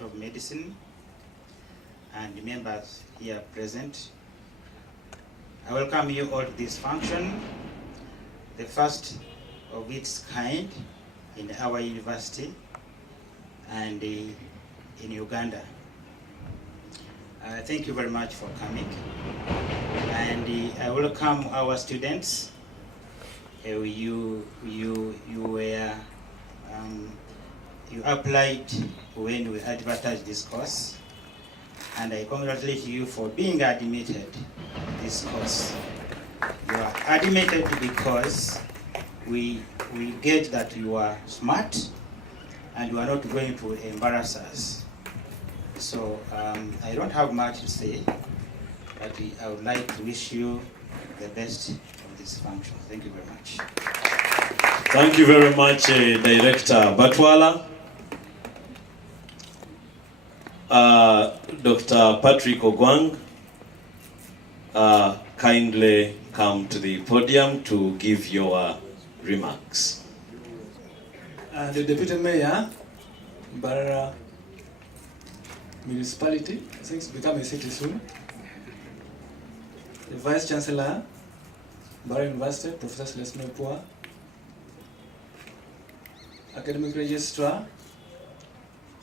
of Medicine and members here present. I welcome you all to this function, the first of its kind in our university and in Uganda. Thank you very much for coming. And I welcome our students. You applied when we advertised this course, and I congratulate you for being admitted to this course. You are admitted because we get that you are smart and you are not going to embarrass us. So I don't have much to say, but I would like to wish you the best of this function. Thank you very much. Thank you very much, Director Batwala. Dr. Patrick Ogwang, kindly come to the podium to give your remarks. The Deputy Mayor, Mbarara Municipality, I think it's become a city soon. The Vice Chancellor, Mbarara University, Professor Celestine Pua, Academic Registrar,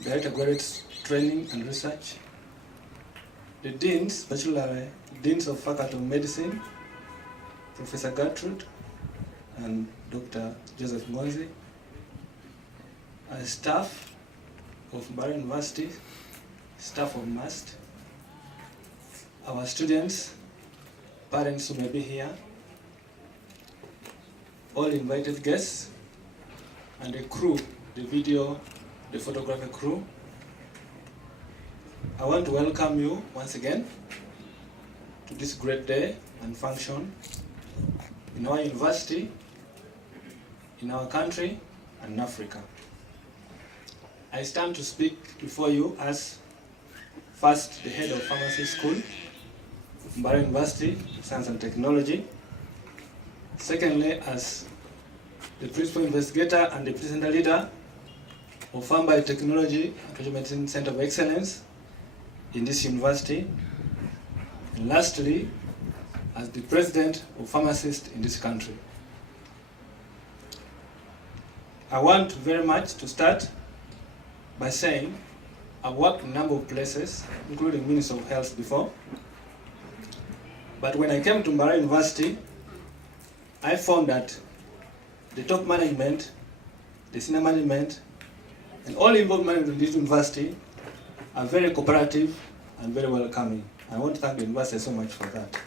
Director Graduate Training and Research, the Deans, particularly Deans of Faculty of Medicine, Professor Gertrude and Dr. Joseph Ngonzi, staff of Mbarara University, staff of MAST, our students, parents who may be here, all invited guests, and the crew, the video, the photography crew. I want to welcome you once again to this great day and function in our university, in our country, and in Africa. I stand to speak before you as first the head of Pharmacy School, Mbarara University, Science and Technology. Secondly, as the principal investigator and the presenter leader of Pharmabiotechnology and Medicine Center of Excellence in this university. And lastly, as the president of pharmacists in this country. I want very much to start by saying I've worked in a number of places, including Ministry of Health before. But when I came to Mbarara University, I found that the top management, the senior management, and all involved management in this university are very cooperative and very welcoming. I want to thank the university so much for that.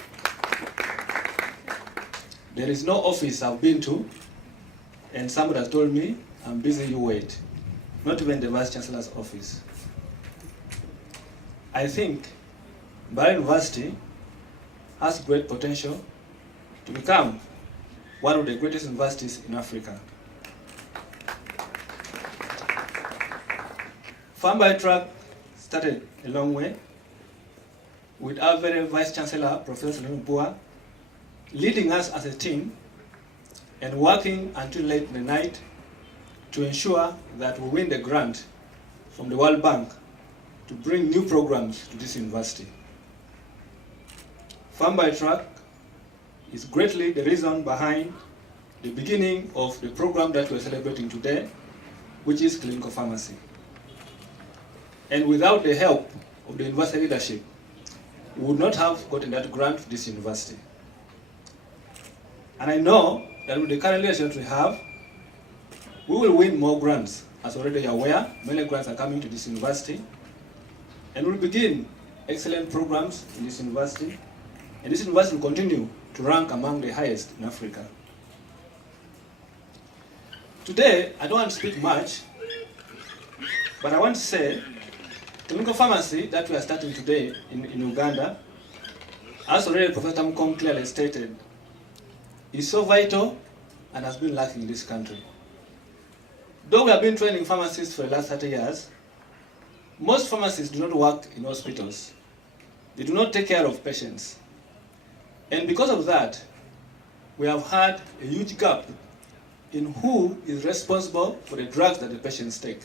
There is no office I've been to, and somebody has told me, I'm busy, you wait. Not even the Vice Chancellor's office. I think Mbarara University has great potential to become one of the greatest universities in Africa. Pharmabiotech started a long way with our very Vice Chancellor, Professor Celestine Pua, leading us as a team and working until late in the night to ensure that we win the grant from the World Bank to bring new programs to this university. Pharmabiotech is greatly the reason behind the beginning of the program that we're celebrating today, which is clinical pharmacy. And without the help of the university leadership, we would not have gotten that grant to this university. And I know that with the current leadership we have, we will win more grants. As already you're aware, many grants are coming to this university, and we'll begin excellent programs in this university, and this university will continue to rank among the highest in Africa. Today, I don't want to speak much, but I want to say clinical pharmacy that we are starting today in Uganda, as already Professor Tamkom clearly stated, is so vital and has been lacking in this country. Though we have been training pharmacists for the last 30 years, most pharmacists do not work in hospitals. They do not take care of patients. And because of that, we have had a huge gap in who is responsible for the drugs that the patients take.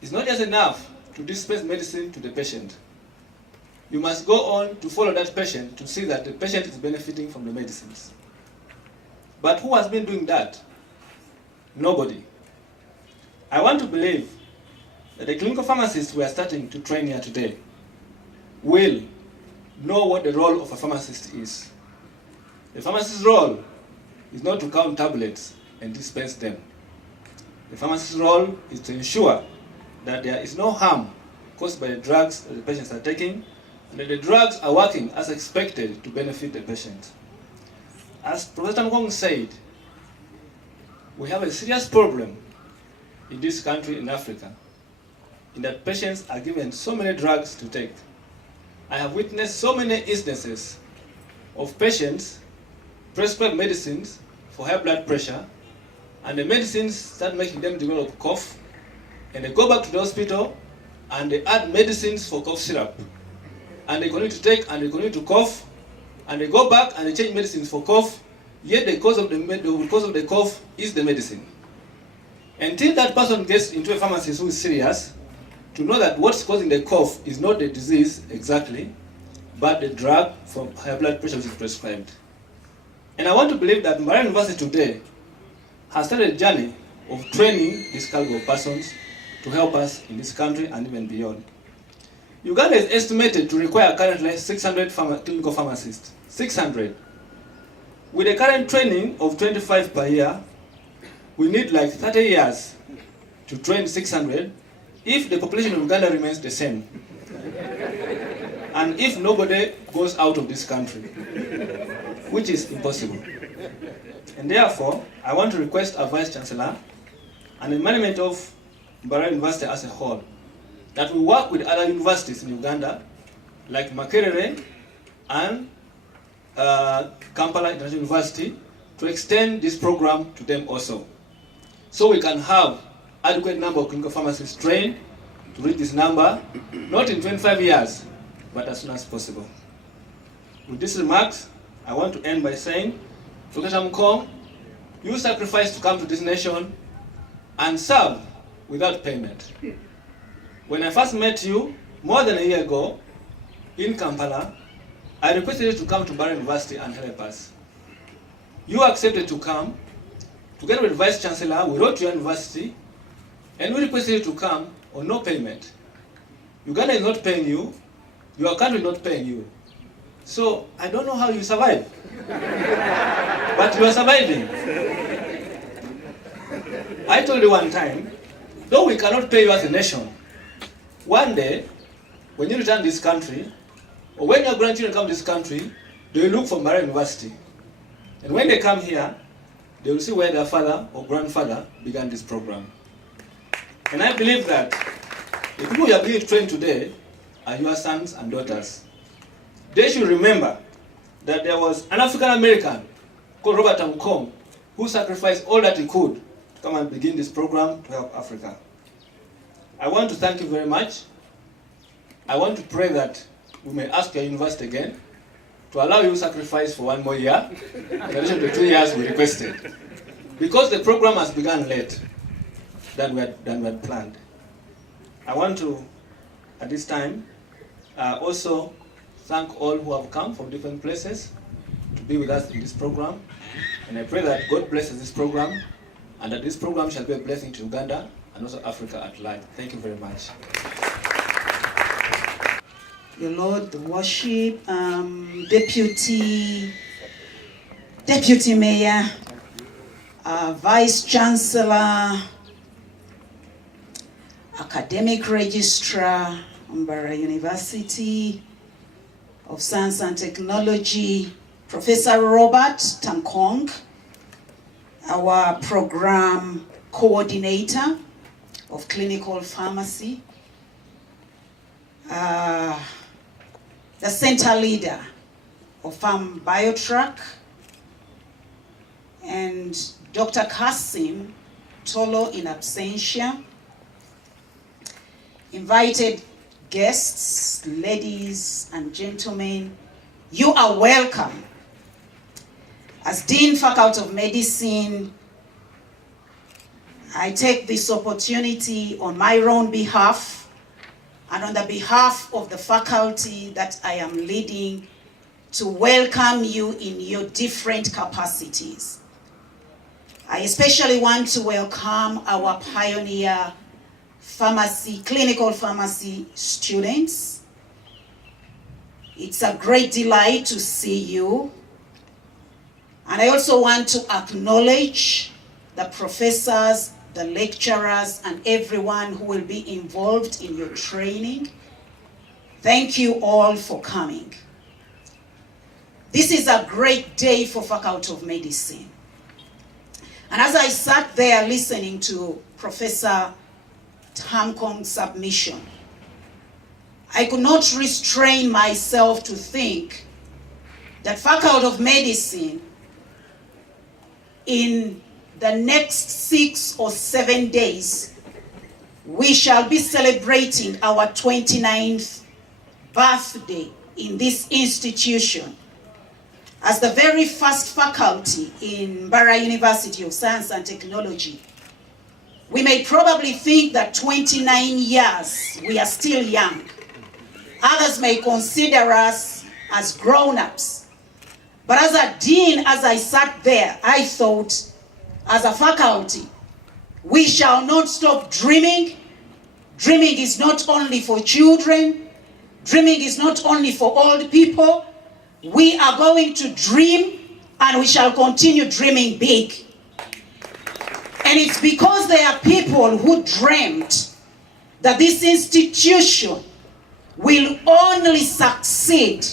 It's not just enough to dispense medicine to the patient. You must go on to follow that patient to see that the patient is benefiting from the medicines. But who has been doing that? Nobody. I want to believe that the clinical pharmacists we are starting to train here today will know what the role of a pharmacist is. The pharmacist's role is not to count tablets and dispense them. The pharmacist's role is to ensure that there is no harm caused by the drugs that the patients are taking, and that the drugs are working as expected to benefit the patient. As Professor Mkong said, we have a serious problem in this country in Africa, in that patients are given so many drugs to take. I have witnessed so many instances of patients prescribed medicines for high blood pressure, and the medicines start making them develop cough, and they go back to the hospital and they add medicines for cough syrup, and they continue to take and they continue to cough, and they go back and they change medicines for cough, yet the cause of the cough is the medicine. Until that person gets into a pharmacist who is serious, to know that what's causing the cough is not the disease exactly, but the drug for high blood pressure which is prescribed. And I want to believe that Mbarara University today has started a journey of training this caliber of persons to help us in this country and even beyond. Uganda is estimated to require currently 600 clinical pharmacists. 600. With the current training of 25 per year, we need like 30 years to train 600 if the population of Uganda remains the same. And if nobody goes out of this country, which is impossible. And therefore, I want to request our Vice Chancellor and the management of Mbarara University as a whole that we work with other universities in Uganda, like Makerere and Kampala International University, to extend this program to them also, so we can have adequate number of clinical pharmacists trained to reach this number, not in 25 years, but as soon as possible. With these remarks, I want to end by saying, Professor Mkong, you sacrificed to come to this nation and serve without payment. When I first met you, more than a year ago, in Kampala, I requested you to come to Mbarara University and help us. You accepted to come. Together with the Vice Chancellor, we wrote to your university, and we requested you to come on no payment. Uganda is not paying you, your country is not paying you. So, I don't know how you survive. But you are surviving. I told you one time, though we cannot pay you as a nation, one day, when you return to this country, or when your grandchildren come to this country, they will look for Mbarara University. And when they come here, they will see where their father or grandfather began this program. And I believe that the people you are being trained today are your sons and daughters. They should remember that there was an African American called Robert Mkong who sacrificed all that he could to come and begin this program to help Africa. I want to thank you very much. I want to pray that we may ask your university again to allow you sacrifice for one more year, in addition to the 2 years we requested. Because the program has begun late than we had planned. I want to, at this time, also thank all who have come from different places to be with us in this program. And I pray that God blesses this program, and that this program shall be a blessing to Uganda and also Africa at large. Thank you very much. Your Lord, the worship, Deputy Mayor, Vice Chancellor, Academic Registrar, Mbarara University of Science and Technology, Professor Robert Mkong, our Program Coordinator of Clinical Pharmacy, the Center Leader of Farm Biotrack, and Dr. Kasim Tolo in absentia, invited guests, ladies and gentlemen, you are welcome. As Dean Faculty of Medicine, I take this opportunity on my own behalf and on the behalf of the faculty that I am leading, to welcome you in your different capacities. I especially want to welcome our pioneer pharmacy, clinical pharmacy students. It's a great delight to see you. And I also want to acknowledge the professors, the lecturers, and everyone who will be involved in your training. Thank you all for coming. This is a great day for Faculty of Medicine. And as I sat there listening to Professor Tamkong's submission, I could not restrain myself to think that Faculty of Medicine, in the next 6 or 7 days, we shall be celebrating our 29th birthday in this institution as the very first faculty in Mbarara University of Science and Technology. We may probably think that 29 years, we are still young. Others may consider us as grown-ups. But as a dean, as I sat there, I thought, as a faculty, we shall not stop dreaming. Dreaming is not only for children. Dreaming is not only for old people. We are going to dream, and we shall continue dreaming big. And it's because there are people who dreamt that this institution will only succeed,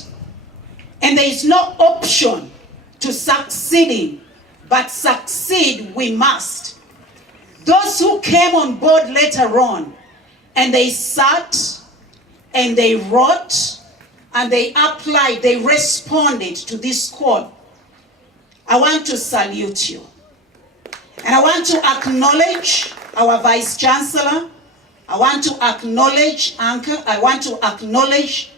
and there is no option to succeeding, but succeed we must. Those who came on board later on, and they sat, and they wrote, and they applied, they responded to this call, I want to salute you. And I want to acknowledge our Vice Chancellor. I want to acknowledge Anka. I want to acknowledge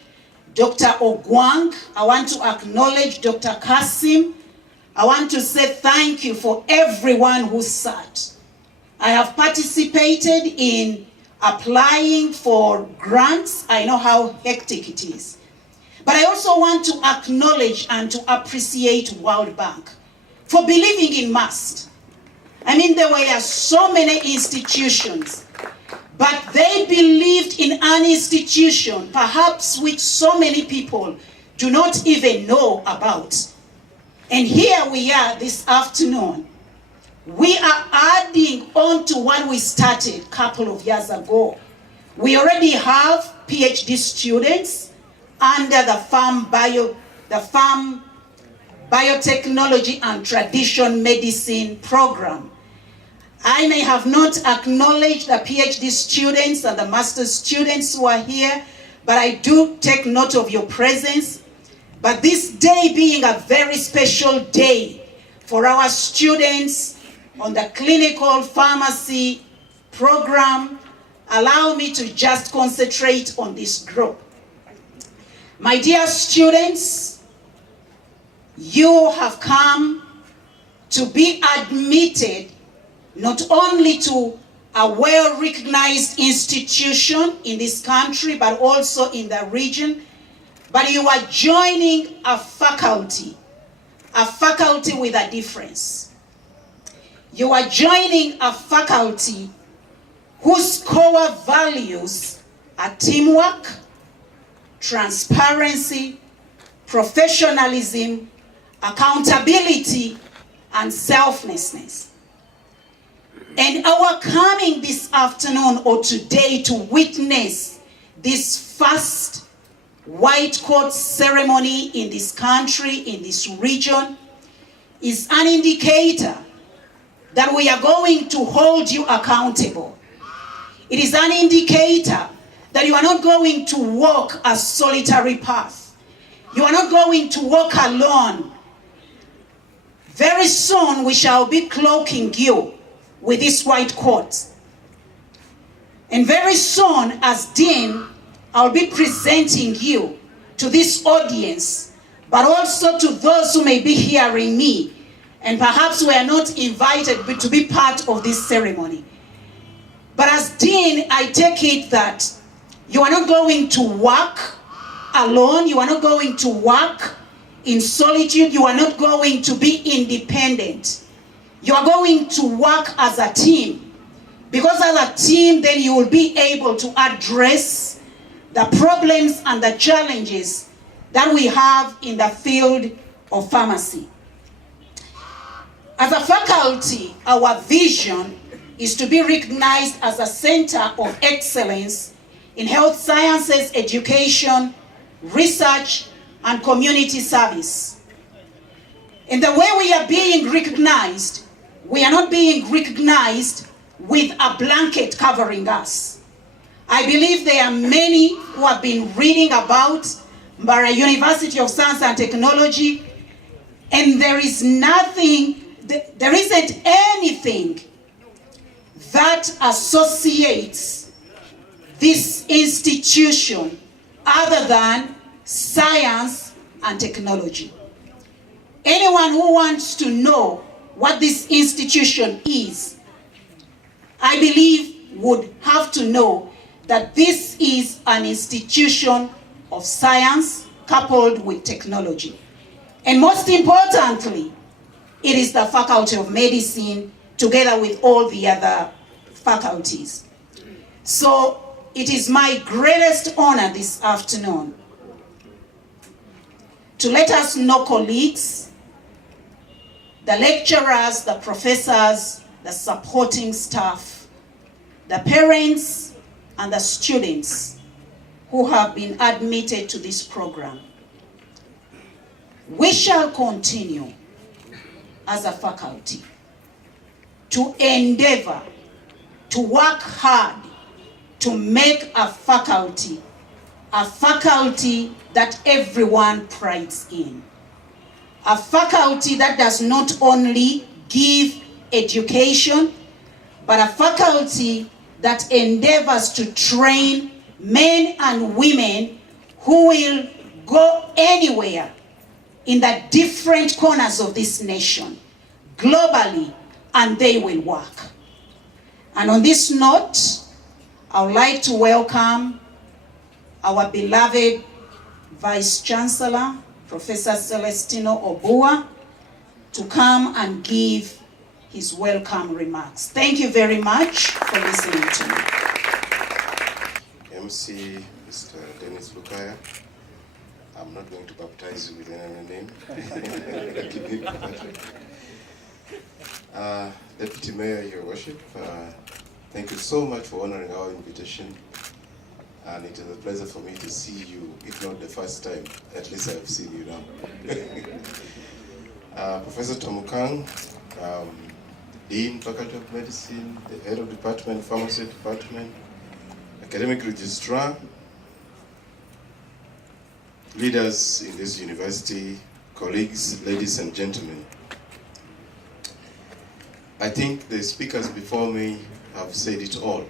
Dr. Ogwang. I want to acknowledge Dr. Kasim. I want to say thank you for everyone who sat. I have participated in applying for grants. I know how hectic it is. But I also want to acknowledge and to appreciate World Bank for believing in MUST. I mean, there were so many institutions, but they believed in an institution, perhaps which so many people do not even know about. And here we are this afternoon. We are adding on to what we started a couple of years ago. We already have PhD students under the farm biotechnology and tradition medicine program. I may have not acknowledged the PhD students and the master's students who are here, but I do take note of your presence. But this day being a very special day for our students on the clinical pharmacy program, allow me to just concentrate on this group. My dear students, you have come to be admitted not only to a well-recognized institution in this country, but also in the region, but you are joining a faculty with a difference. You are joining a faculty whose core values are teamwork, transparency, professionalism, accountability, and selflessness. And our coming this afternoon or today to witness this first white coat ceremony in this country, in this region, is an indicator that we are going to hold you accountable. It is an indicator that you are not going to walk a solitary path. You are not going to walk alone. Very soon we shall be cloaking you with this white coat. And very soon, as Dean, I'll be presenting you to this audience, but also to those who may be hearing me, and perhaps were not invited to be part of this ceremony. But as Dean, I take it that You are not going to work alone. You are not going to work in solitude. You are not going to be independent. You are going to work as a team. Because as a team, then you will be able to address the problems and the challenges that we have in the field of pharmacy. As a faculty, our vision is to be recognized as a center of excellence in health sciences, education, research, and community service. In the way we are being recognized, we are not being recognized with a blanket covering us. I believe there are many who have been reading about Mbarara University of Science and Technology, and there isn't anything that associates this institution other than science and technology. Anyone who wants to know what this institution is, I believe would have to know that this is an institution of science coupled with technology. And most importantly, it is the Faculty of Medicine together with all the other faculties. So it is my greatest honor this afternoon to let us know, colleagues, the lecturers, the professors, the supporting staff, the parents, and the students who have been admitted to this program. We shall continue as a faculty to endeavor to work hard to make a faculty that everyone prides in. A faculty that does not only give education, but a faculty that endeavors to train men and women who will go anywhere in the different corners of this nation, globally, and they will work. And on this note, I would like to welcome our beloved Vice Chancellor, Professor Celestino Obua, to come and give his welcome remarks. Thank you very much for listening to me. MC Mr. Dennis Lukaya, I'm not going to baptize you with any name. Deputy Mayor, Your Worship, thank you so much for honoring our invitation. And it is a pleasure for me to see you, if not the first time, at least I've seen you now. Professor Tamukang, Dean, Faculty of Medicine, the Head of Department, Pharmacy Department, Academic Registrar, leaders in this university, colleagues, ladies and gentlemen. I think the speakers before me have said it all.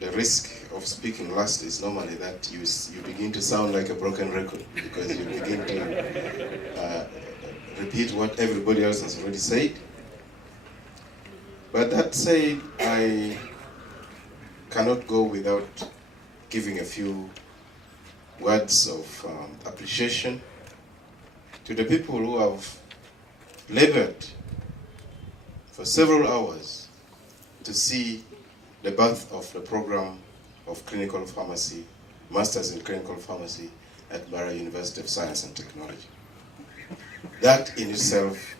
The risk of speaking last is normally that you begin to sound like a broken record because you begin to repeat what everybody else has already said. But that said, I cannot go without giving a few words of appreciation to the people who have labored for several hours to see the birth of the program of clinical pharmacy, Masters in Clinical Pharmacy at Mbarara University of Science and Technology. That in itself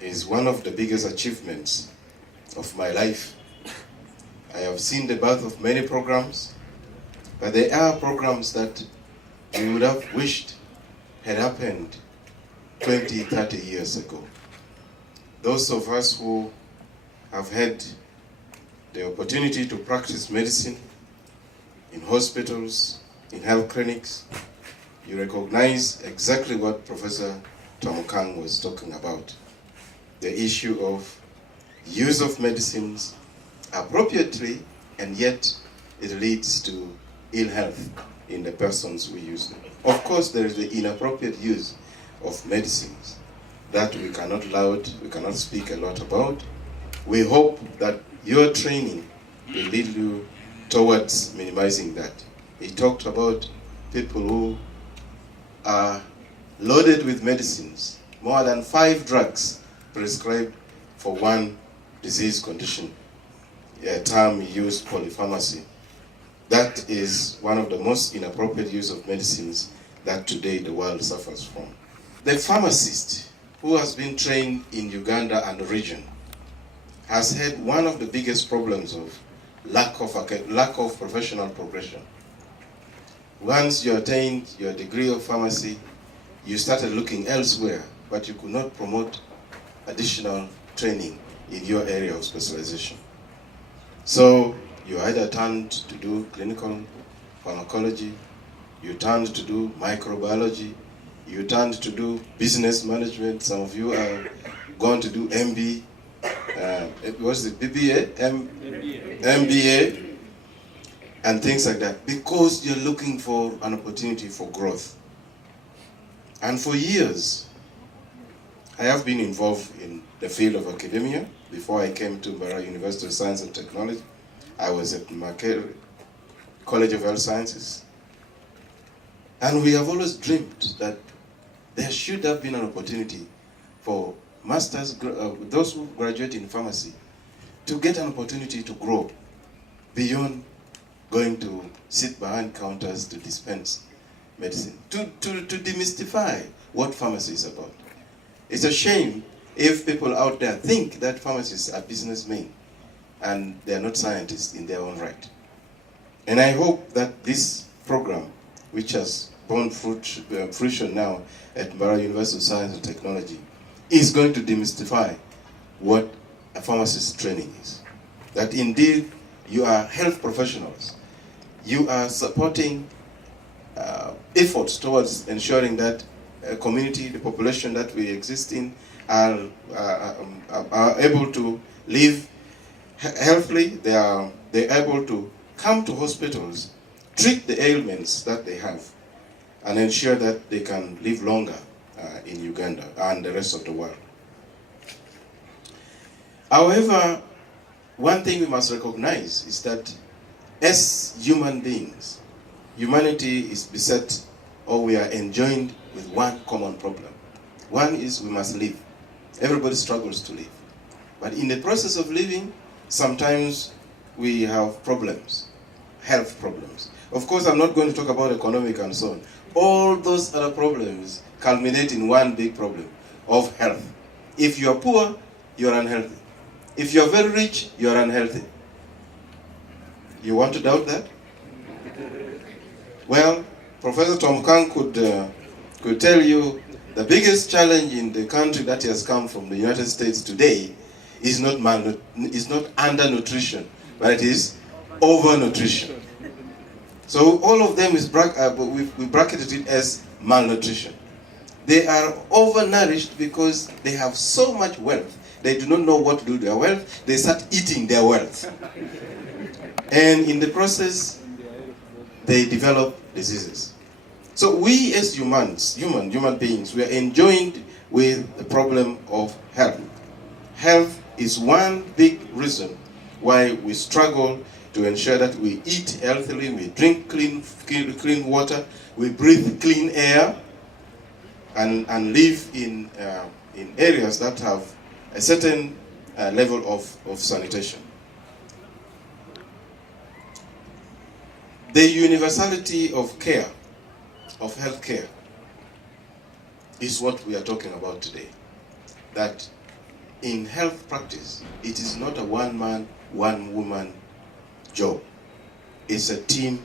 is one of the biggest achievements of my life. I have seen the birth of many programs, but there are programs that we would have wished had happened 20, 30 years ago. Those of us who have had the opportunity to practice medicine in hospitals, in health clinics, you recognize exactly what Professor Tamukang was talking about. The issue of use of medicines appropriately, and yet it leads to ill health in the persons who use them. Of course, there is the inappropriate use of medicines that we cannot speak a lot about. We hope that your training will lead you towards minimizing that. He talked about people who are loaded with medicines, more than 5 drugs prescribed for one disease condition. A term he used, polypharmacy. That is one of the most inappropriate use of medicines that today the world suffers from. The pharmacist who has been trained in Uganda and the region has had one of the biggest problems of lack of professional progression. Once you attained your degree of pharmacy, you started looking elsewhere, but you could not promote additional training in your area of specialization. So you either turned to do clinical pharmacology, you turned to do microbiology, you turned to do business management. Some of you are going to do MBA. What's the BBA? MBA, and things like that, because you're looking for an opportunity for growth. And for years, I have been involved in the field of academia. Before I came to Mbarara University of Science and Technology, I was at Makerere College of Health Sciences. And we have always dreamed that there should have been an opportunity for masters, those who graduate in pharmacy, to get an opportunity to grow beyond going to sit behind counters to dispense medicine, to demystify what pharmacy is about. It's a shame if people out there think that pharmacists are businessmen and they are not scientists in their own right. And I hope that this program, which has borne fruition now at Mbarara University of Science and Technology, is going to demystify what a pharmacist training is. That indeed you are health professionals. You are supporting efforts towards ensuring that a community, the population that we exist in, are able to live healthily. They're able to come to hospitals, treat the ailments that they have, and ensure that they can live longer in Uganda and the rest of the world. However, one thing we must recognize is that as human beings, humanity is beset, or we are enjoined with one common problem. One is we must live. Everybody struggles to live. But in the process of living, sometimes we have problems, health problems. Of course, I'm not going to talk about economic and so on. All those other problems culminate in one big problem of health. If you're poor, you're unhealthy. If you're very rich, you're unhealthy. You want to doubt that? Well, Professor Tom Kang could tell you the biggest challenge in the country that has come from the United States today is not undernutrition, but it is overnutrition. So all of them is we bracketed it as malnutrition. They are overnourished because they have so much wealth. They do not know what to do with their wealth. They start eating their wealth. And in the process, they develop diseases. So we as human beings, we are enjoined with the problem of health. Health is one big reason why we struggle to ensure that we eat healthily, we drink clean water, we breathe clean air, and live in areas that have a certain level of sanitation. The universality of care, of health care, is what we are talking about today. That in health practice, it is not a one-man, one-woman job. It's a team